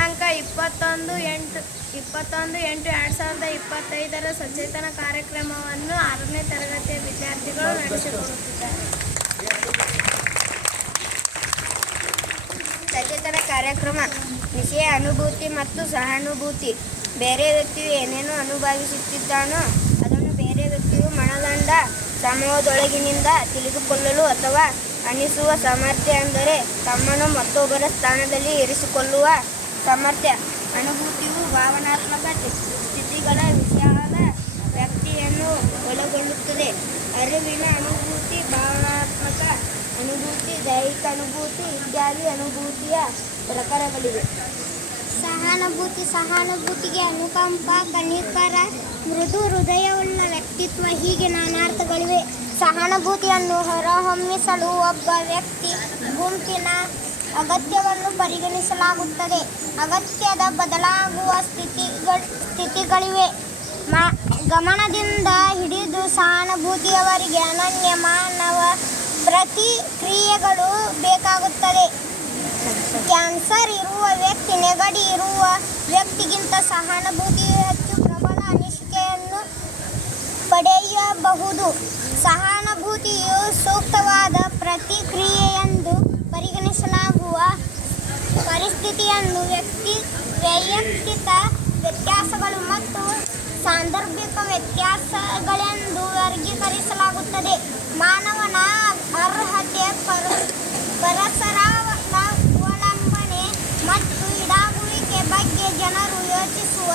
ದಿನಾಂಕ ಇಪ್ಪತ್ತೊಂದು ಎಂಟು ಇಪ್ಪತ್ತೊಂದು ಎಂಟು ಎರಡು ಸಾವಿರದ ಇಪ್ಪತ್ತೈದರ ಸಚೇತನ ಕಾರ್ಯಕ್ರಮವನ್ನು ಆರನೇ ತರಗತಿಯ ವಿದ್ಯಾರ್ಥಿಗಳು ನಡೆಸಿಕೊಡುತ್ತಿದ್ದಾರೆ. ಸಚೇತನ ಕಾರ್ಯಕ್ರಮ ವಿಷಯ ಅನುಭೂತಿ ಮತ್ತು ಸಹಾನುಭೂತಿ. ಬೇರೆ ವ್ಯಕ್ತಿಯು ಏನೇನು ಅನುಭವಿಸುತ್ತಿದ್ದಾನೋ ಅದನ್ನು ಬೇರೆ ವ್ಯಕ್ತಿಯು ಮನದಂಡ ಸಮೂಹದೊಳಗಿನಿಂದ ತಿಳಿದುಕೊಳ್ಳಲು ಅಥವಾ ಅನಿಸುವ ಸಾಮರ್ಥ್ಯ ಅಂದರೆ ತಮ್ಮನ್ನು ಮತ್ತೊಬ್ಬರ ಸ್ಥಾನದಲ್ಲಿ ಇರಿಸಿಕೊಳ್ಳುವ ಸಾಮರ್ಥ್ಯ, ಅನುಭೂತಿಯು ಭಾವನಾತ್ಮಕ ಸ್ಥಿ- ಸ್ಥಿತಿಗಳ ವಿಶಾಲ ವ್ಯಕ್ತಿಯನ್ನು ಒಳಗೊಳ್ಳುತ್ತದೆ. ಅರಿವಿನ ಅನುಭೂತಿ, ಭಾವನಾತ್ಮಕ ಅನುಭೂತಿ, ದೈಹಿಕ ಅನುಭೂತಿ ಇತ್ಯಾದಿ ಅನುಭೂತಿಯ ಪ್ರಕಾರಗಳಿವೆ. ಸಹಾನುಭೂತಿ, ಸಹಾನುಭೂತಿಗೆ ಅನುಕಂಪ ಕನಿಕರ ಮೃದು ಹೃದಯವುಳ್ಳ ವ್ಯಕ್ತಿತ್ವ ಹೀಗೆ ನಾನಾರ್ಥಗಳಿವೆ. ಸಹಾನುಭೂತಿಯನ್ನು ಹೊರಹೊಮ್ಮಿಸಲು ಒಬ್ಬ ವ್ಯಕ್ತಿ ಗುಂಪಿನ ಅಗತ್ಯವನ್ನು ಪರಿಗಣಿಸಲಾಗುತ್ತದೆ. ಅಗತ್ಯದ ಬದಲಾಗುವ ಸ್ಥಿತಿಗಳ, ಸ್ಥಿತಿಗಳಿವೆ. ಗಮನದಿಂದ ಹಿಡಿದು ಸಹಾನುಭೂತಿಯವರಿಗೆ ಅನನ್ಯ ಮಾನವ ಪ್ರತಿಕ್ರಿಯೆಗಳು ಬೇಕಾಗುತ್ತದೆ. ಕ್ಯಾನ್ಸರ್ ಇರುವ ವ್ಯಕ್ತಿ, ನೆಗಡಿ ಇರುವ ವ್ಯಕ್ತಿಗಿಂತ ಸಹಾನುಭೂತಿ ಹೆಚ್ಚು ಪ್ರಬಲ ಅನಿಸಿಕೆಯನ್ನು ಪಡೆಯಬಹುದು. ಸಹಾನುಭೂತಿಯು ಪರಿಸ್ಥಿತಿಯನ್ನು ವ್ಯಕ್ತಿ ವೈಯಕ್ತಿಕ ವ್ಯತ್ಯಾಸಗಳು ಮತ್ತು ಸಾಂದರ್ಭಿಕ ವ್ಯತ್ಯಾಸಗಳೆಂದು ವರ್ಗೀಕರಿಸಲಾಗುತ್ತದೆ. ಮಾನವನ ಅರ್ಹತೆ ಪರ ಅವಲಂಬನೆ ಮತ್ತು ಇಡಾಗುವಿಕೆ ಬಗ್ಗೆ ಜನರು ಯೋಚಿಸುವ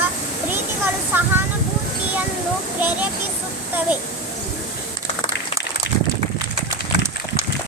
ರೀತಿಗಳು ಸಹಾನುಭೂತಿಯನ್ನು ಪ್ರೇರೇಪಿಸುತ್ತವೆ.